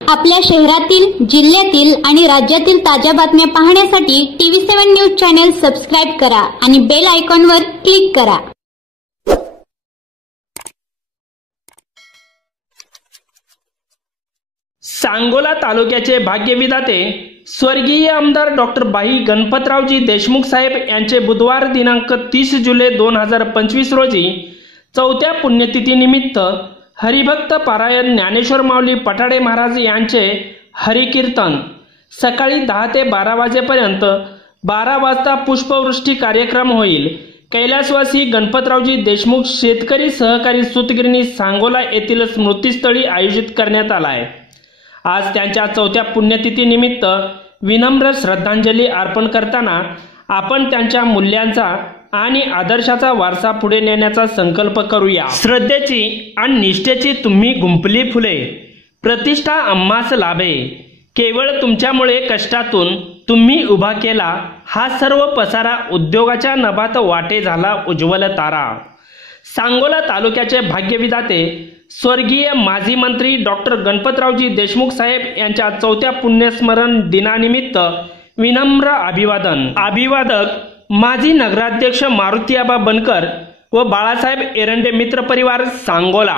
आपल्या शहरातील, जिल्ह्यातील आणि राज्यातील ताज्या बातम्या पाहण्यासाठी TV7 न्यूज चॅनल सबस्क्राइब करा आणि बेल आयकॉनवर क्लिक करा। सांगोला तालुक्याचे भाग्यविधाते स्वर्गीय आमदार डॉक्टर भाई गणपतरावजी देशमुख साहेब यांचे बुधवार दिनांक 30 जुलै 2025 रोजी 4थ्या पुण्यतिथीनिमित्त हरिभक्त पारायण ज्ञानेश्वर माऊली पठाडे महाराज यांचे हरिकीर्तन सकाळी 10 ते 12 वाजेपर्यंत 12 वाजता पुष्पवृष्टी कार्यक्रम होईल। कैलासवासी गणपतरावजी देशमुख शेतकरी सहकारी सूतगिरणी सांगोला येथील स्मृतीस्थळी आयोजित करण्यात आला आहे। आज त्यांच्या 4थ्या पुण्यतिथीनिमित्त विनम्र श्रद्धांजली अर्पण करताना आपण त्यांच्या मूल्यांचा आणि आदर्शाचा वारसा पुढे नेण्याचा संकल्प करूया। श्रद्धेची आणि निष्ठेची तुम्ही गुंफली फुले, प्रतिष्ठा आम्हास लाभे, केवळ तुमच्यामुळे कष्टातून तुम्ही उभा केला हा सर्व पसारा, उद्योगाच्या नभात वाटे झाला उज्ज्वल तारा। सांगोला तालुक्याचे भाग्यविधाते स्वर्गीय माजी मंत्री डॉक्टर गणपतरावजी देशमुख साहेब यांच्या 4थ्या पुण्यस्मरण दिनानिमित्त विनम्र अभिवादन। अभिवादक माजी नगराध्यक्ष मारुतीआबा बनकर व बाळासाहेब एरंडे मित्र परिवार सांगोला।